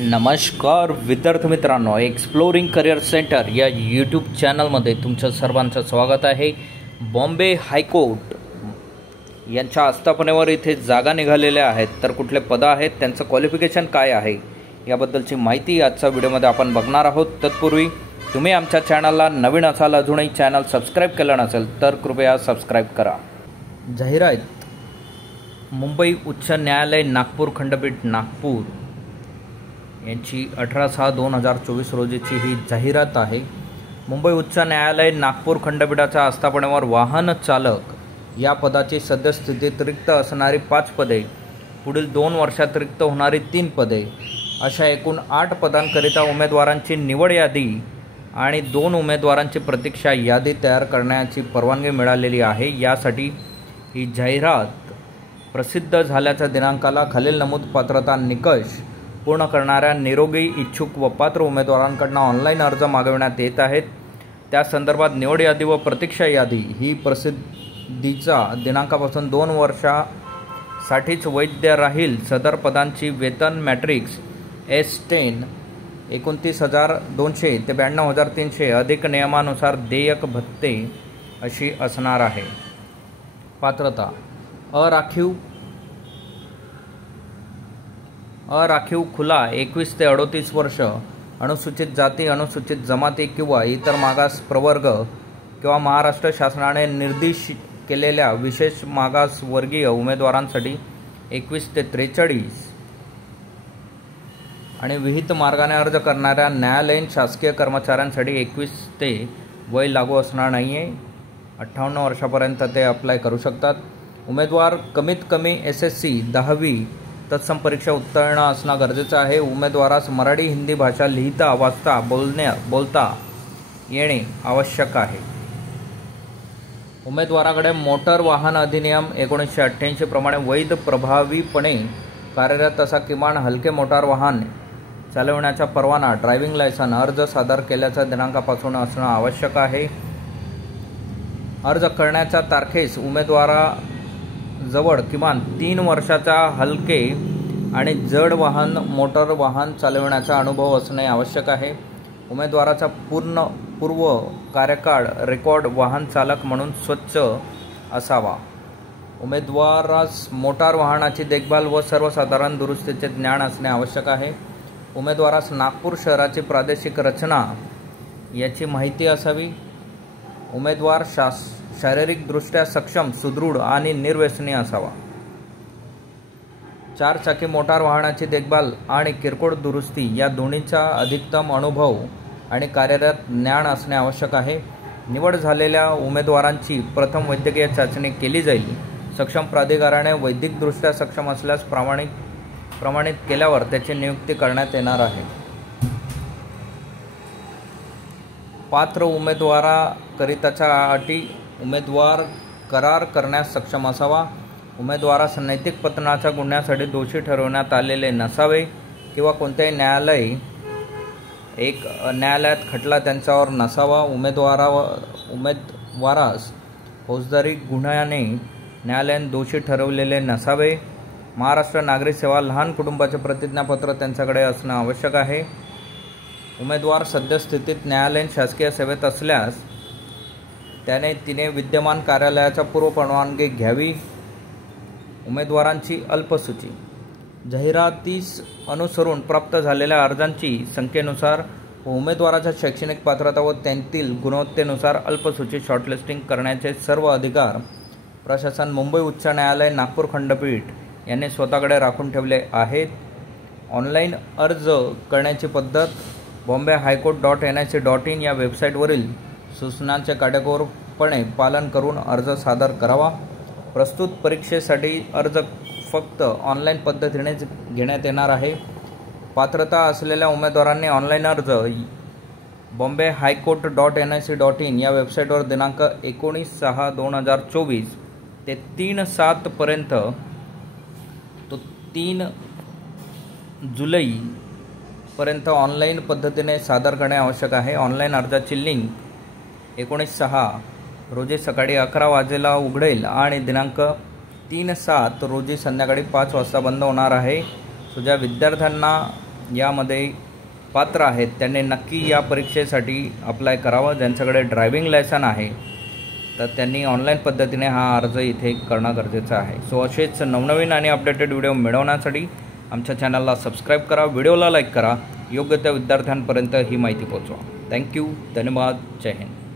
नमस्कार विद्यार्थी मित्रांनो, एक्सप्लोरिंग करिअर सेंटर या यूट्यूब चॅनलमध्ये तुमचं सर्वांचं स्वागत आहे। बॉम्बे हायकोर्ट यांच्या आस्थापनेवर इथे जागा निघालेल्या आहेत, तर कुठले पद आहेत, त्यांचं क्वालिफिकेशन काय आहे याबद्दलची माहिती आजच्या व्हिडिओमध्ये आपण बघणार आहोत। तत्पूर्वी तुम्ही आमच्या चॅनलला नवीन असाल, अजूनही चॅनल सबस्क्राईब केलं नसेल तर कृपया सबस्क्राईब करा। जाहिरात मुंबई उच्च न्यायालय नागपूर खंडपीठ नागपूर यांची 18/6/2024 रोजीची ही जाहिरात आहे। मुंबई उच्च न्यायालय नागपूर खंडपीठाच्या आस्थापनेवर वाहन चालक या पदाची सद्यस्थितीत रिक्त असणारी 5 पदे, पुढील 2 वर्षात रिक्त होणारी 3 पदे, अशा एकूण 8 पदांकरिता उमेदवारांची निवड यादी आणि 2 उमेदवारांची प्रतीक्षा यादी तयार करण्याची परवानगी मिळालेली आहे। यासाठी ही जाहिरात प्रसिद्ध झाल्याच्या दिनांकाला खालील नमूद पात्रता निकष पूर्ण करणाऱ्या निरोगी इच्छुक व पात्र उमेदवारांकडून ऑनलाईन अर्ज मागविण्यात येत आहेत। त्या संदर्भात निवड यादी व प्रतीक्षा यादी ही प्रसिद्धीचा दिनांकापासून 2 वर्षासाठीच वैध राहील। सदर पदांची वेतन मॅट्रिक्स S10 29,200 ते 92,300 अधिक नियमानुसार देयक भत्ते अशी असणार आहे। पात्रता अराखीव खुला 21 ते 38 वर्ष, अनुसूचित जाती, अनुसूचित जमाती किंवा इतर मागास प्रवर्ग किंवा महाराष्ट्र शासनाने निर्देशित केलेल्या विशेष मागासवर्गीय उमेदवारांसाठी 21 ते 43 आणि विहित मार्गाने अर्ज करणाऱ्या न्यायालयीन शासकीय कर्मचाऱ्यांसाठी 21 ते वय लागू असणार नाही आहे। 58 वर्षापर्यंत ते अप्लाय करू शकतात। उमेदवार कमीत कमी SSC 10वी तत्सम परीक्षा उत्तीर्ण असणं गरजेचं आहे। उमेदवारास मराठी हिंदी भाषा लिहिता वाचता बोलता येणे आवश्यक आहे। उमेदवाराकडे मोटर वाहन अधिनियम 1988 प्रमाणे वैध प्रभावीपणे कार्यरत असा किमान हलके मोटार वाहन चालविण्याचा परवाना ड्रायव्हिंग लायसन अर्ज सादर केल्याच्या दिनांकापासून असणं आवश्यक आहे। अर्ज करण्याच्या तारखेस उमेदवाराजवळ किमान 3 वर्षाचा हलके आणि जड वाहन मोटर वाहन चालविण्याचा अनुभव असणे आवश्यक आहे। उमेदवाराचा पूर्व कार्यकाळ रेकॉर्ड वाहन चालक म्हणून स्वच्छ असावा। उमेदवारास मोटार वाहनाची देखभाल व सर्वसाधारण दुरुस्तीचे ज्ञान असणे आवश्यक आहे। उमेदवारास नागपूर शहराची प्रादेशिक रचना याची माहिती असावी। उमेदवार शारीरिकदृष्ट्या सक्षम, सुदृढ आणि निर्व्यसनी असावा। 4 चाकी मोटार वाहनाची देखभाल आणि किरकोळ दुरुस्ती या दोन्हीचा अधिकतम अनुभव आणि कार्यरत ज्ञान असणे आवश्यक आहे। निवड झालेल्या उमेदवारांची प्रथम वैद्यकीय चाचणी केली जाईल। सक्षम प्राधिकाराने वैद्यकदृष्ट्या सक्षम असल्यास प्रमाणित केल्यावर त्याची नियुक्ती करण्यात येणार आहे। पात्र उमेदवाराकरिताच्या अटी: उमेदवार करार करण्यास सक्षम असावा। उमेदवारास नैतिक पतनाच्या गुन्ह्यासाठी दोषी ठरवण्यात आलेले नसावे किंवा कोणत्याही न्यायालयात खटला त्यांच्यावर नसावा। उमेदवारास फौजदारी गुन्ह्याने न्यायालयाने दोषी ठरवलेले नसावे। महाराष्ट्र नागरी सेवा लहान कुटुंबाचे प्रतिज्ञापत्र त्यांच्याकडे असणं आवश्यक आहे। उमेदवार सद्यस्थितीत न्यायालयीन शासकीय सेवेत असल्यास तिने विद्यमान कार्यालयाचा पूर्व परवानगी घ्यावी। उमेदवारांची अल्पसूची: जाहिरातीस अनुसरून प्राप्त झालेल्या अर्जांची संख्येनुसार व उमेदवाराच्या शैक्षणिक पात्रता व त्यांतील गुणवत्तेनुसार अल्पसूची शॉर्टलिस्टिंग करण्याचे सर्व अधिकार प्रशासन मुंबई उच्च न्यायालय नागपूर खंडपीठ यांनी स्वतःकडे राखून ठेवले आहेत। ऑनलाईन अर्ज करण्याची पद्धत: bombayhighcourt.nic.in या वेबसाईटवरील सूचनांचे काटेकोरपणे पालन करून अर्ज सादर करावा। प्रस्तुत परीक्षेसाठी अर्ज फक्त ऑनलाईन पद्धतीनेच घेण्यात येणार आहे। पात्रता असलेल्या उमेदवारांनी ऑनलाईन अर्ज bombayhighcourt.nic.in या वेबसाईटवर दिनांक 19/6/2024 ते 3/7 पर्यंत 3 जुलै पर्यंत ऑनलाईन पद्धतीने सादर करणे आवश्यक आहे। ऑनलाईन अर्जाची लिंक 19/6 रोजी सकाळी 11 वाजेला उघडेल आणि दिनांक 3/7 रोजी संध्याकाळी 5 वाजता बंद होणार आहे। ज्या विद्यार्थ्यांना यामध्ये पात्र आहेत त्यांनी नक्की या परीक्षेसाठी अप्लाय करावं. ज्यांच्याकडे ड्रायव्हिंग लायसन आहे तर त्यांनी ऑनलाईन पद्धतीने हा अर्ज इथे करणं गरजेचं आहे. सो असेच नवनवीन आणि अपडेटेड व्हिडिओ मिळवण्यासाठी आमच्या चॅनलला सबस्क्राईब करा, व्हिडिओला लाईक करा, योग्य त्या विद्यार्थ्यांपर्यंत ही माहिती पोहोचवा. थँक्यू, धन्यवाद, जय हिंद.